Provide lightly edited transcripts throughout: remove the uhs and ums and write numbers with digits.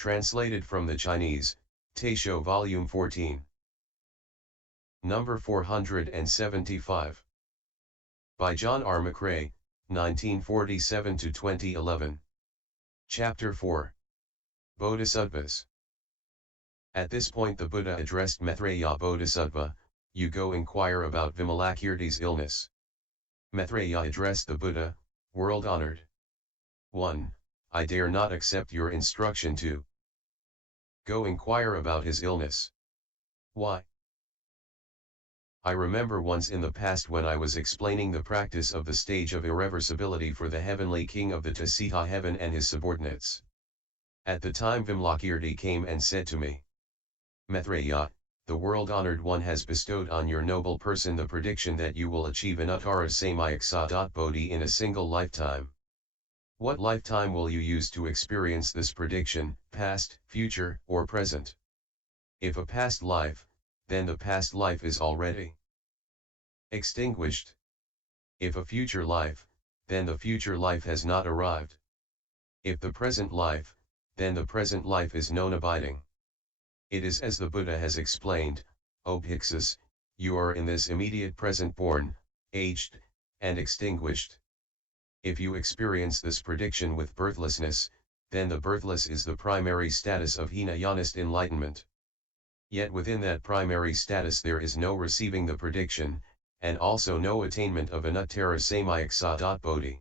Translated from the Chinese, Taisho Volume 14. Number 475. By John R. McRae, 1947–2011. Chapter 4. Bodhisattvas. At this point the Buddha addressed Maitreya Bodhisattva, "You go inquire about Vimalakirti's illness." Maitreya addressed the Buddha, "World-honored 1. I dare not accept your instruction to go inquire about his illness. Why? I remember once in the past when I was explaining the practice of the stage of irreversibility for the heavenly king of the Tasita heaven and his subordinates. At the time Vimalakirti came and said to me, 'Maitreya, the world-honored one has bestowed on your noble person the prediction that you will achieve anuttara samayaksa bodhi in a single lifetime. What lifetime will you use to experience this prediction, past, future, or present? If a past life, then the past life is already extinguished. If a future life, then the future life has not arrived. If the present life, then the present life is known abiding. It is as the Buddha has explained, O Bhiksus, you are in this immediate present born, aged, and extinguished. If you experience this prediction with birthlessness, then the birthless is the primary status of Hinayanist enlightenment. Yet within that primary status there is no receiving the prediction, and also no attainment of anuttara samayaksa bodhi.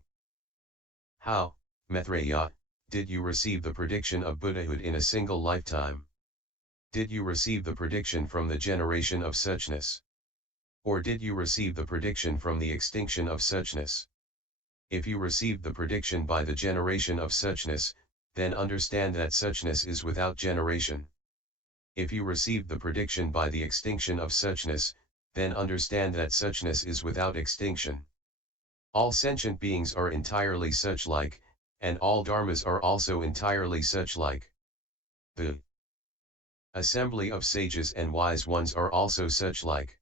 How, Maitreya, did you receive the prediction of Buddhahood in a single lifetime? Did you receive the prediction from the generation of suchness? Or did you receive the prediction from the extinction of suchness? If you received the prediction by the generation of suchness, then understand that suchness is without generation. If you received the prediction by the extinction of suchness, then understand that suchness is without extinction. All sentient beings are entirely such-like, and all dharmas are also entirely such-like. The assembly of sages and wise ones are also such-like.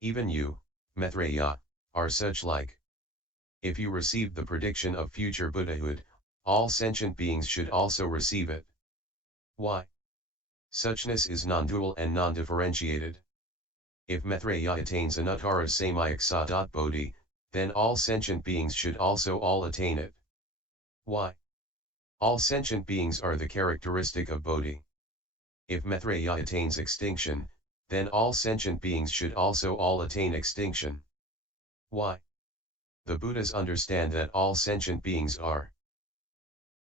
Even you, Maitreya, are such-like. If you received the prediction of future Buddhahood, all sentient beings should also receive it. Why? Suchness is non-dual and non-differentiated. If Maitreya attains anuttara samayaksa bodhi, then all sentient beings should also all attain it. Why? All sentient beings are the characteristic of bodhi. If Maitreya attains extinction, then all sentient beings should also all attain extinction. Why? The Buddhas understand that all sentient beings are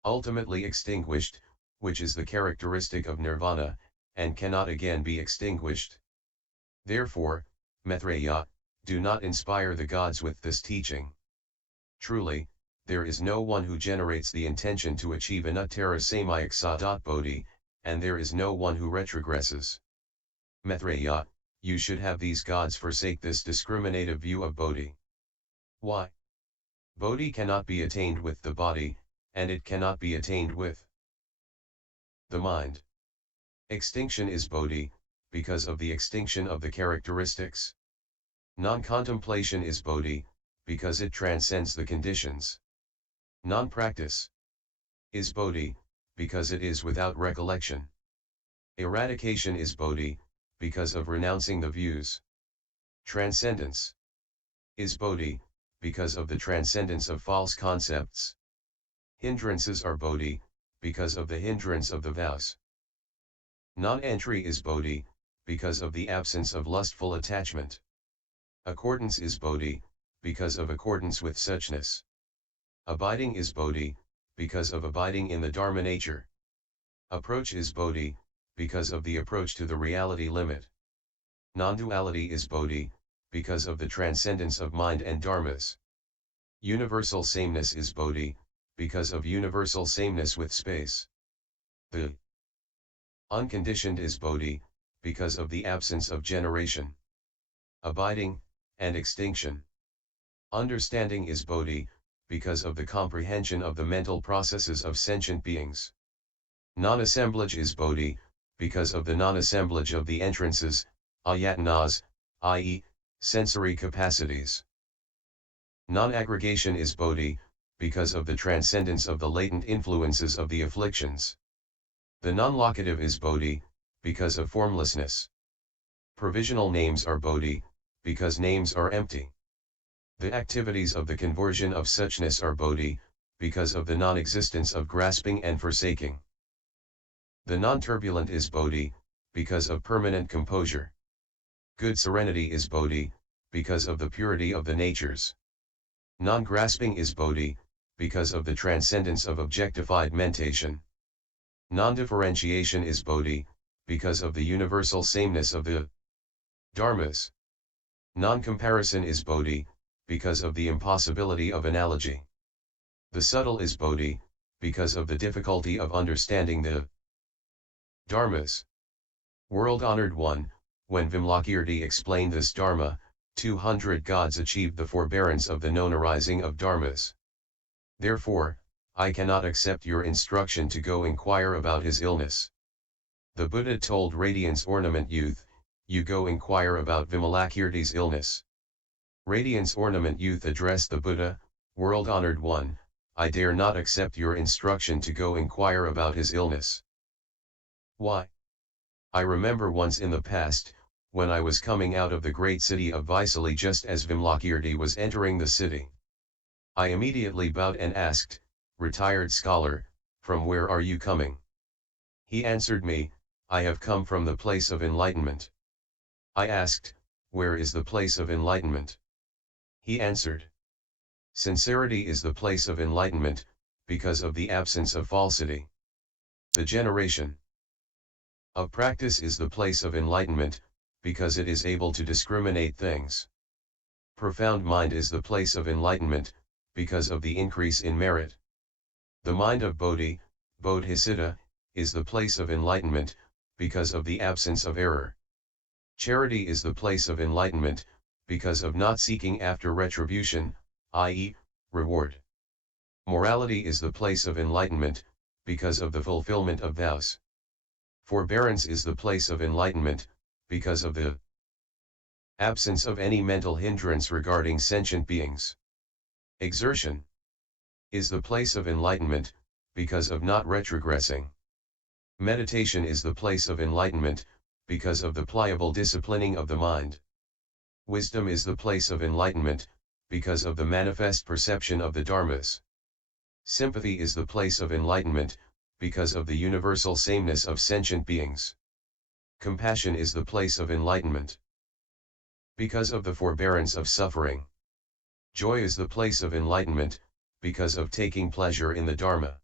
ultimately extinguished, which is the characteristic of nirvana, and cannot again be extinguished. Therefore, Maitreya, do not inspire the gods with this teaching. Truly, there is no one who generates the intention to achieve anuttara samayaksa bodhi, and there is no one who retrogresses. Maitreya, you should have these gods forsake this discriminative view of bodhi. Why? Bodhi cannot be attained with the body, and it cannot be attained with the mind. Extinction is bodhi, because of the extinction of the characteristics. Non-contemplation is bodhi, because it transcends the conditions. Non-practice is bodhi, because it is without recollection. Eradication is bodhi, because of renouncing the views. Transcendence is bodhi, because of the transcendence of false concepts. Hindrances are bodhi, because of the hindrance of the vows. Non-entry is bodhi, because of the absence of lustful attachment. Accordance is bodhi, because of accordance with suchness. Abiding is bodhi, because of abiding in the Dharma nature. Approach is bodhi, because of the approach to the reality limit. Non-duality is bodhi, because of the transcendence of mind and dharmas. Universal sameness is bodhi, because of universal sameness with space. The unconditioned is bodhi, because of the absence of generation, abiding, and extinction. Understanding is bodhi, because of the comprehension of the mental processes of sentient beings. Non-assemblage is bodhi, because of the non-assemblage of the entrances, ayatanas, i.e., sensory capacities. Non-aggregation is bodhi, because of the transcendence of the latent influences of the afflictions. The non-locative is bodhi, because of formlessness. Provisional names are bodhi, because names are empty. The activities of the conversion of suchness are bodhi, because of the non-existence of grasping and forsaking. The non-turbulent is bodhi, because of permanent composure. Good serenity is bodhi, because of the purity of the natures. Non-grasping is bodhi, because of the transcendence of objectified mentation. Non-differentiation is bodhi, because of the universal sameness of the dharmas. Non-comparison is bodhi, because of the impossibility of analogy. The subtle is bodhi, because of the difficulty of understanding the dharmas. World-honored one, when Vimalakīrti explained this dharma, 200 gods achieved the forbearance of the known arising of dharmas. Therefore, I cannot accept your instruction to go inquire about his illness. The Buddha told Radiance Ornament Youth, you go inquire about Vimalakīrti's illness. Radiance Ornament Youth addressed the Buddha, world-honored one, I dare not accept your instruction to go inquire about his illness. Why? I remember once in the past, when I was coming out of the great city of Vaisali just as Vimalakīrti was entering the city. I immediately bowed and asked, retired scholar, from where are you coming? He answered me, I have come from the place of enlightenment. I asked, where is the place of enlightenment? He answered, sincerity is the place of enlightenment, because of the absence of falsity. The generation of practice is the place of enlightenment, because it is able to discriminate things. Profound mind is the place of enlightenment, because of the increase in merit. The mind of bodhi, bodhicitta, is the place of enlightenment, because of the absence of error. Charity is the place of enlightenment, because of not seeking after retribution, i.e., reward. Morality is the place of enlightenment, because of the fulfillment of vows. Forbearance is the place of enlightenment, because of the absence of any mental hindrance regarding sentient beings. Exertion is the place of enlightenment, because of not retrogressing. Meditation is the place of enlightenment, because of the pliable disciplining of the mind. Wisdom is the place of enlightenment, because of the manifest perception of the dharmas. Sympathy is the place of enlightenment, because of the universal sameness of sentient beings. Compassion is the place of enlightenment, because of the forbearance of suffering. Joy is the place of enlightenment, because of taking pleasure in the Dharma.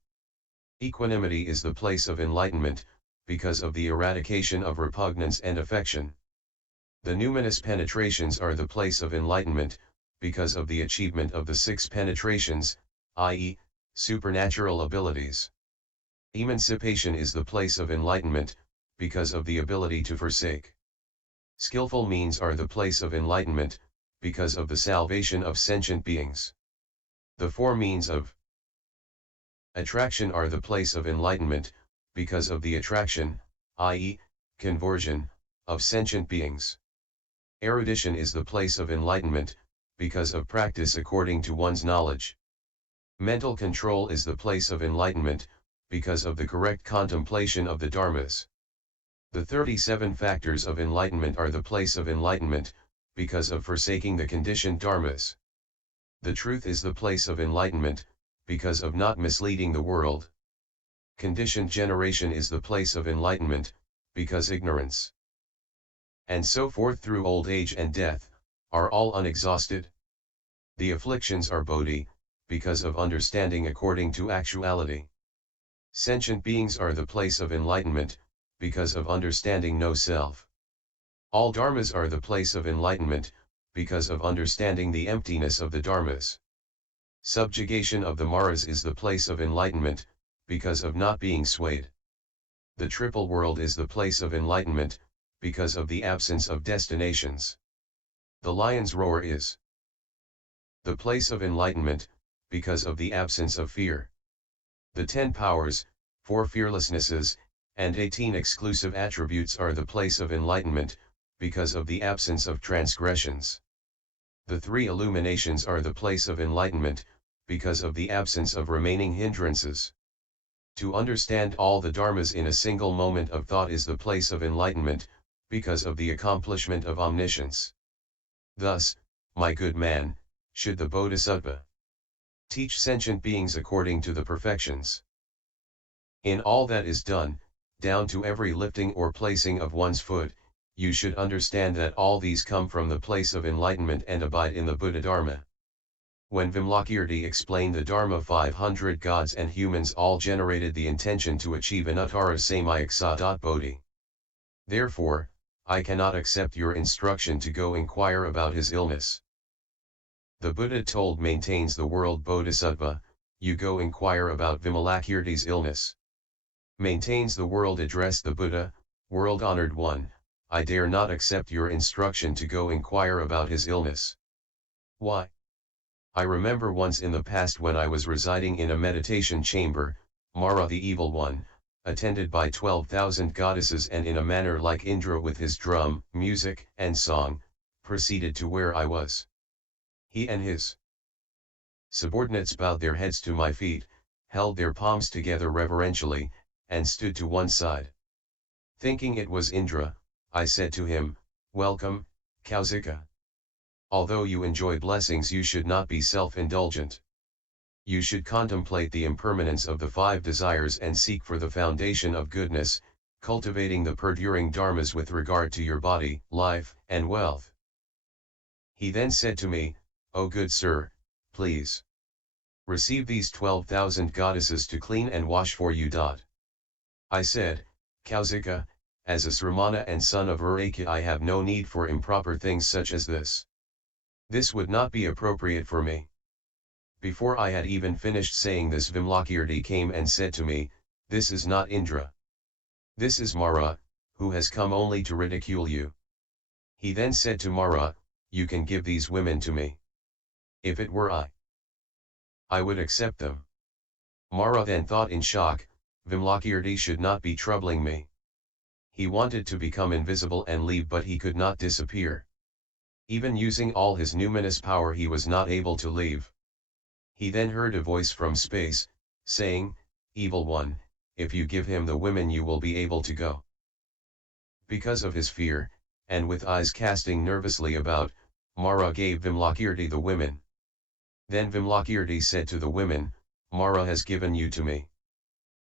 Equanimity is the place of enlightenment, because of the eradication of repugnance and affection. The numinous penetrations are the place of enlightenment, because of the achievement of the 6 penetrations, i.e., supernatural abilities. Emancipation is the place of enlightenment, because of the ability to forsake. Skillful means are the place of enlightenment, because of the salvation of sentient beings. The 4 means of attraction are the place of enlightenment, because of the attraction, i.e., conversion, of sentient beings. Erudition is the place of enlightenment, because of practice according to one's knowledge. Mental control is the place of enlightenment, because of the correct contemplation of the dharmas. The 37 factors of enlightenment are the place of enlightenment, because of forsaking the conditioned dharmas. The truth is the place of enlightenment, because of not misleading the world. Conditioned generation is the place of enlightenment, because ignorance, and so forth through old age and death, are all unexhausted. The afflictions are bodhi, because of understanding according to actuality. Sentient beings are the place of enlightenment, because of understanding no self. All dharmas are the place of enlightenment, because of understanding the emptiness of the dharmas. Subjugation of the maras is the place of enlightenment, because of not being swayed. The triple world is the place of enlightenment, because of the absence of destinations. The lion's roar is the place of enlightenment, because of the absence of fear. The 10 powers, 4 fearlessnesses, and 18 exclusive attributes are the place of enlightenment, because of the absence of transgressions. The 3 illuminations are the place of enlightenment, because of the absence of remaining hindrances. To understand all the dharmas in a single moment of thought is the place of enlightenment, because of the accomplishment of omniscience. Thus, my good man, should the Bodhisattva teach sentient beings according to the perfections. In all that is done, down to every lifting or placing of one's foot, you should understand that all these come from the place of enlightenment and abide in the Buddha Dharma. When Vimalakīrti explained the Dharma, 500 gods and humans all generated the intention to achieve anuttara samyaksa. Bodhi. Therefore, I cannot accept your instruction to go inquire about his illness. The Buddha told maintains the world Bodhisattva, you go inquire about Vimalakīrti's illness. Maintains the world addressed the Buddha, world honored one, I dare not accept your instruction to go inquire about his illness. Why? I remember once in the past when I was residing in a meditation chamber, Mara the evil one, attended by 12,000 goddesses and in a manner like Indra with his drum, music, and song, proceeded to where I was. He and his subordinates bowed their heads to my feet, held their palms together reverentially, and stood to one side. Thinking it was Indra, I said to him, "Welcome, Kausika. Although you enjoy blessings, you should not be self-indulgent. You should contemplate the impermanence of the 5 desires and seek for the foundation of goodness, cultivating the perduring dharmas with regard to your body, life, and wealth." He then said to me, "O good sir, please receive these 12,000 goddesses to clean and wash for you." I said, "Kausika, as a Sramana and son of Urakya, I have no need for improper things such as this. This would not be appropriate for me." Before I had even finished saying this, Vimalakīrti came and said to me, "This is not Indra. This is Mara, who has come only to ridicule you." He then said to Mara, "You can give these women to me. If it were I would accept them." Mara then thought in shock, Vimalakīrti should not be troubling me. He wanted to become invisible and leave, but he could not disappear. Even using all his numinous power, he was not able to leave. He then heard a voice from space, saying, "Evil one, if you give him the women you will be able to go." Because of his fear, and with eyes casting nervously about, Mara gave Vimalakīrti the women. Then Vimalakīrti said to the women, "Mara has given you to me.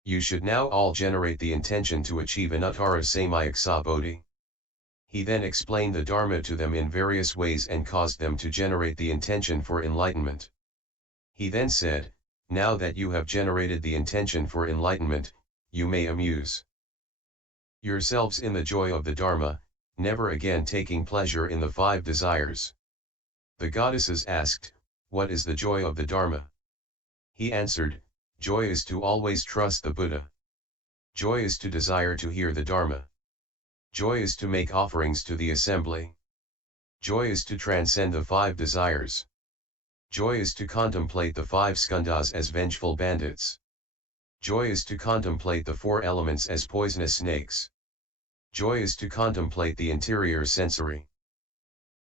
You should now all generate the intention to achieve anuttara samyaksa bodhi." He then explained the Dharma to them in various ways and caused them to generate the intention for enlightenment. He then said, "Now that you have generated the intention for enlightenment, you may amuse yourselves in the joy of the Dharma, never again taking pleasure in the 5 desires." The goddesses asked, "What is the joy of the Dharma?" He answered, "Joy is to always trust the Buddha. Joy is to desire to hear the Dharma. Joy is to make offerings to the assembly. Joy is to transcend the 5 desires. Joy is to contemplate the 5 skandhas as vengeful bandits. Joy is to contemplate the 4 elements as poisonous snakes. Joy is to contemplate the interior sensory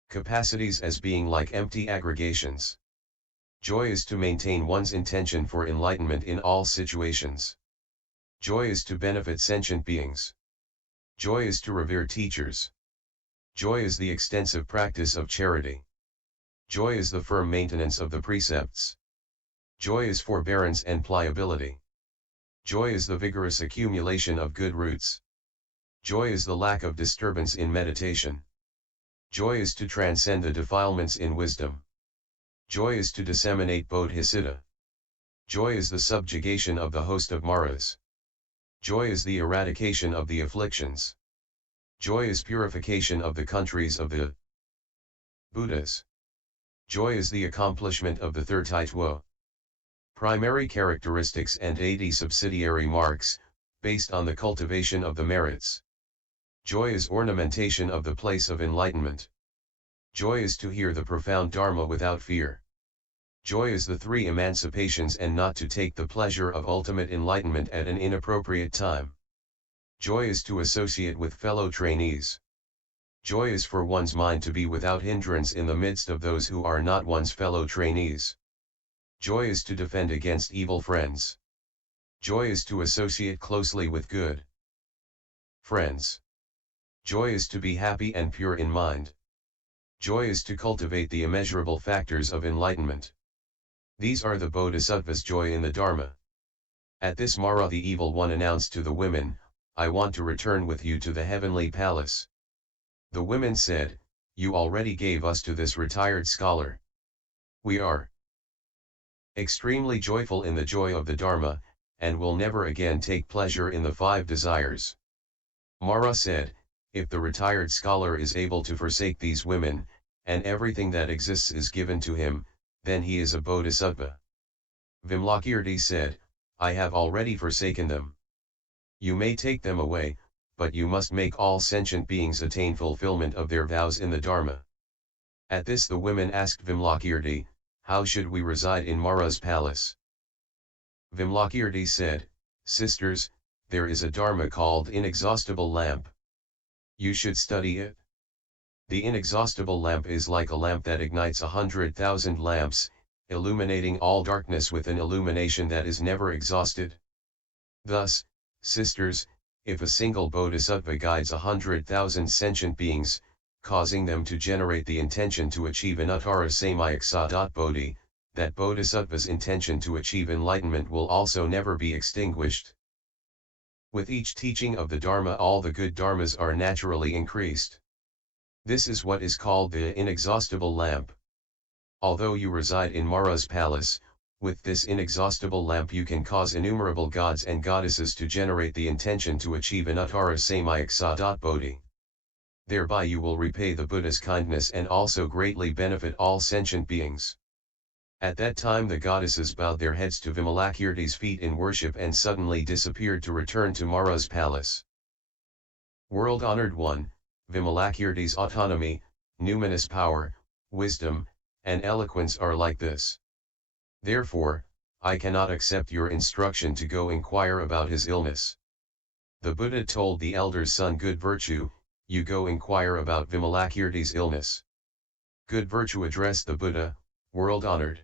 capacities as being like empty aggregations. Joy is to maintain one's intention for enlightenment in all situations. Joy is to benefit sentient beings. Joy is to revere teachers. Joy is the extensive practice of charity. Joy is the firm maintenance of the precepts. Joy is forbearance and pliability. Joy is the vigorous accumulation of good roots. Joy is the lack of disturbance in meditation. Joy is to transcend the defilements in wisdom. Joy is to disseminate bodhicitta. Joy is the subjugation of the host of Maras. Joy is the eradication of the afflictions. Joy is purification of the countries of the Buddhas. Joy is the accomplishment of the 32 primary characteristics and 80 subsidiary marks, based on the cultivation of the merits. Joy is ornamentation of the place of enlightenment. Joy is to hear the profound Dharma without fear. Joy is the 3 emancipations and not to take the pleasure of ultimate enlightenment at an inappropriate time. Joy is to associate with fellow trainees. Joy is for one's mind to be without hindrance in the midst of those who are not one's fellow trainees. Joy is to defend against evil friends. Joy is to associate closely with good friends. Joy is to be happy and pure in mind. Joy is to cultivate the immeasurable factors of enlightenment. These are the Bodhisattvas' joy in the Dharma. At this Mara the evil one announced to the women, I want to return with you to the heavenly palace. The women said, you already gave us to this retired scholar. We are extremely joyful in the joy of the Dharma, and will never again take pleasure in the 5 desires. Mara said, if the retired scholar is able to forsake these women, and everything that exists is given to him, then he is a bodhisattva. Vimalakīrti said, I have already forsaken them. You may take them away, but you must make all sentient beings attain fulfillment of their vows in the Dharma. At this the women asked Vimalakīrti, how should we reside in Mara's palace? Vimalakīrti said, sisters, there is a Dharma called inexhaustible lamp. You should study it. The inexhaustible lamp is like a lamp that ignites 100,000 lamps, illuminating all darkness with an illumination that is never exhausted. Thus, sisters, if a single bodhisattva guides 100,000 sentient beings, causing them to generate the intention to achieve anuttara samyaksa. Bodhi, that bodhisattva's intention to achieve enlightenment will also never be extinguished. With each teaching of the Dharma all the good dharmas are naturally increased. This is what is called the inexhaustible lamp. Although you reside in Mara's palace, with this inexhaustible lamp you can cause innumerable gods and goddesses to generate the intention to achieve anuttara samyaksa. Bodhi. Thereby you will repay the Buddha's kindness and also greatly benefit all sentient beings. At that time the goddesses bowed their heads to Vimalakīrti's feet in worship and suddenly disappeared to return to Mara's palace. World-honored one, Vimalakīrti's autonomy, numinous power, wisdom, and eloquence are like this. Therefore, I cannot accept your instruction to go inquire about his illness. The Buddha told the elder's son Good Virtue, you go inquire about Vimalakīrti's illness. Good Virtue addressed the Buddha, world-honored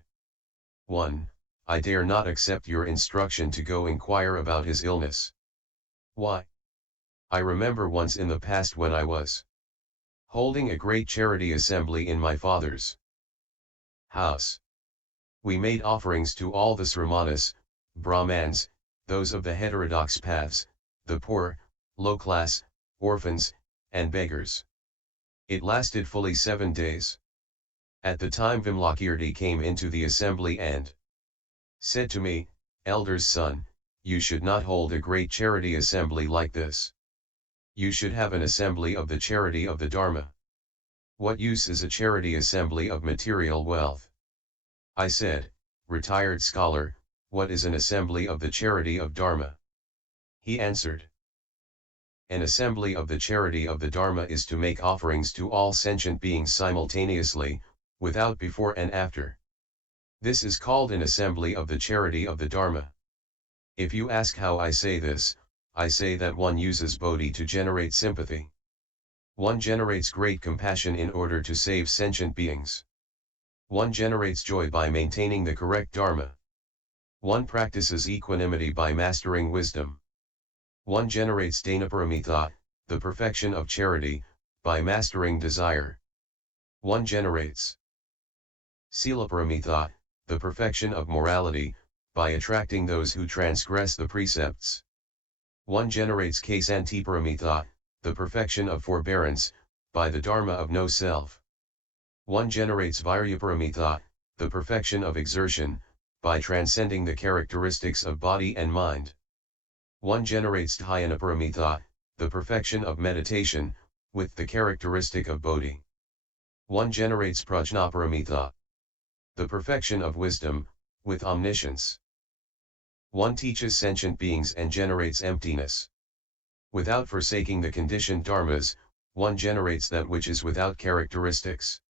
1. I dare not accept your instruction to go inquire about his illness. Why? I remember once in the past when I was holding a great charity assembly in my father's house. We made offerings to all the Sramanas, Brahmans, those of the heterodox paths, the poor, low class, orphans, and beggars. It lasted fully 7 days. At the time Vimalakīrti came into the assembly and said to me, Elder's son, you should not hold a great charity assembly like this. You should have an assembly of the charity of the Dharma. What use is a charity assembly of material wealth? I said, retired scholar, what is an assembly of the charity of Dharma? He answered, an assembly of the charity of the Dharma is to make offerings to all sentient beings simultaneously, without before and after. This is called an assembly of the charity of the Dharma. If you ask how I say this, I say that one uses bodhi to generate sympathy. One generates great compassion in order to save sentient beings. One generates joy by maintaining the correct Dharma. One practices equanimity by mastering wisdom. One generates dhanaparamita, the perfection of charity, by mastering desire. One generates silaparamita, the perfection of morality, by attracting those who transgress the precepts. One generates ksantiparamita, the perfection of forbearance, by the Dharma of no self. One generates viryaparamita, the perfection of exertion, by transcending the characteristics of body and mind. One generates dhyanaparamita, the perfection of meditation, with the characteristic of bodhi. One generates prajnaparamita, the perfection of wisdom, with omniscience. One teaches sentient beings and generates emptiness. Without forsaking the conditioned dharmas, one generates that which is without characteristics.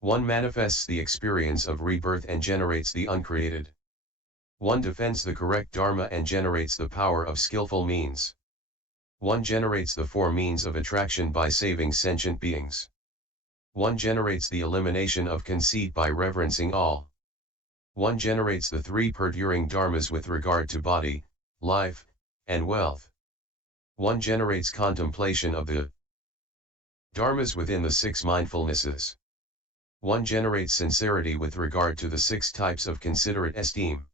One manifests the experience of rebirth and generates the uncreated. One defends the correct dharma and generates the power of skillful means. One generates the 4 means of attraction by saving sentient beings. One generates the elimination of conceit by reverencing all. One generates the 3 perduring dharmas with regard to body, life, and wealth. One generates contemplation of the dharmas within the 6 mindfulnesses. One generates sincerity with regard to the 6 types of considerate esteem.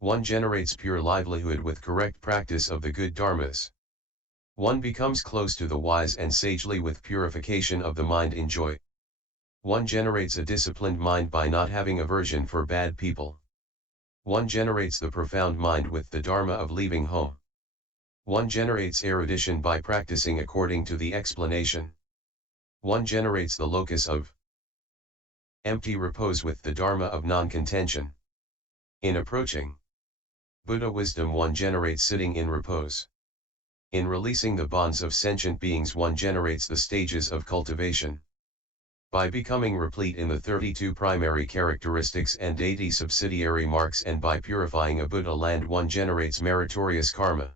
One generates pure livelihood with correct practice of the good dharmas. One becomes close to the wise and sagely with purification of the mind in joy. One generates a disciplined mind by not having aversion for bad people. One generates the profound mind with the dharma of leaving home. One generates erudition by practicing according to the explanation. One generates the locus of empty repose with the dharma of non-contention. In approaching Buddha wisdom, one generates sitting in repose. In releasing the bonds of sentient beings, one generates the stages of cultivation. By becoming replete in the 32 primary characteristics and 80 subsidiary marks, and by purifying a Buddha land, one generates meritorious karma.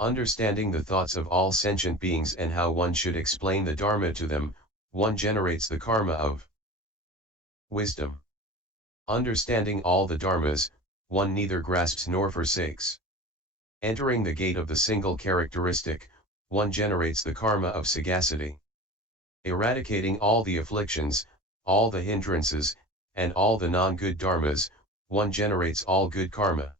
Understanding the thoughts of all sentient beings and how one should explain the Dharma to them, one generates the karma of wisdom. Understanding all the dharmas, one neither grasps nor forsakes. Entering the gate of the single characteristic, one generates the karma of sagacity. Eradicating all the afflictions, all the hindrances, and all the non-good dharmas, one generates all good karma.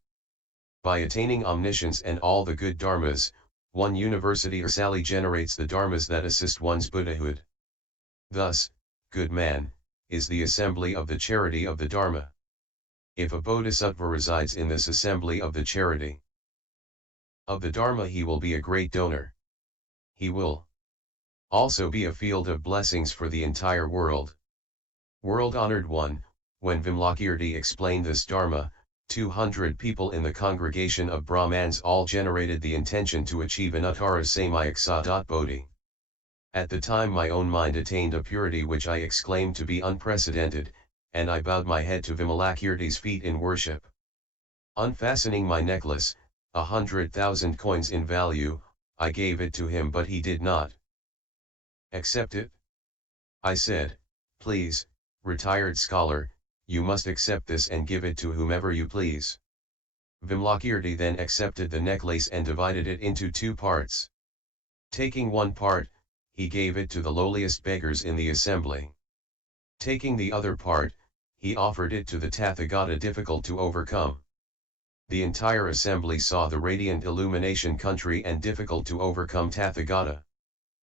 By attaining omniscience and all the good dharmas, one universally generates the dharmas that assist one's Buddhahood. Thus, good man, is the assembly of the charity of the Dharma. If a bodhisattva resides in this assembly of the charity of the Dharma, he will be a great donor. He will also be a field of blessings for the entire world. World-honored one, when Vimalakīrti explained this Dharma, 200 people in the congregation of Brahmans all generated the intention to achieve anuttara samayaksa. Bodhi. At the time my own mind attained a purity which I exclaimed to be unprecedented, and I bowed my head to Vimalakīrti's feet in worship. Unfastening my necklace, 100,000 coins in value, I gave it to him, but he did not accept it. I said, "Please, retired scholar, you must accept this and give it to whomever you please." Vimalakīrti then accepted the necklace and divided it into 2 parts. Taking one part, he gave it to the lowliest beggars in the assembly. Taking the other part, he offered it to the Tathagata difficult to overcome. The entire assembly saw the radiant illumination country and difficult to overcome Tathagata.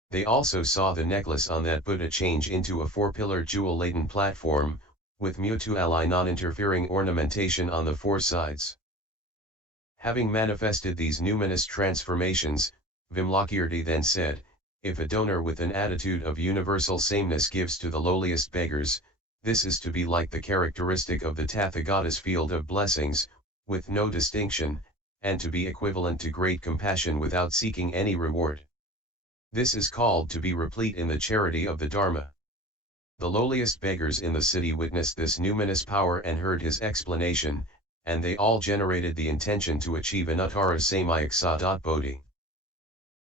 They also saw the necklace on that Buddha change into a 4-pillar jewel-laden platform, with mutually non-interfering ornamentation on the 4 sides. Having manifested these numinous transformations, Vimalakīrti then said, "If a donor with an attitude of universal sameness gives to the lowliest beggars, this is to be like the characteristic of the Tathagata's field of blessings, with no distinction, and to be equivalent to great compassion without seeking any reward. This is called to be replete in the charity of the Dharma." The lowliest beggars in the city witnessed this numinous power and heard his explanation, and they all generated the intention to achieve anuttara samayaksa. Bodhi.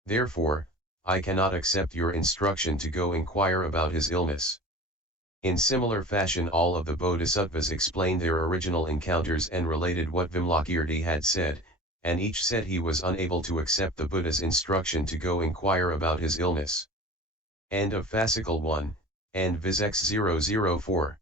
Therefore, I cannot accept your instruction to go inquire about his illness. In similar fashion all of the Bodhisattvas explained their original encounters and related what Vimalakīrti had said, and each said he was unable to accept the Buddha's instruction to go inquire about his illness. End of Fascicle 1, and Vis X 004.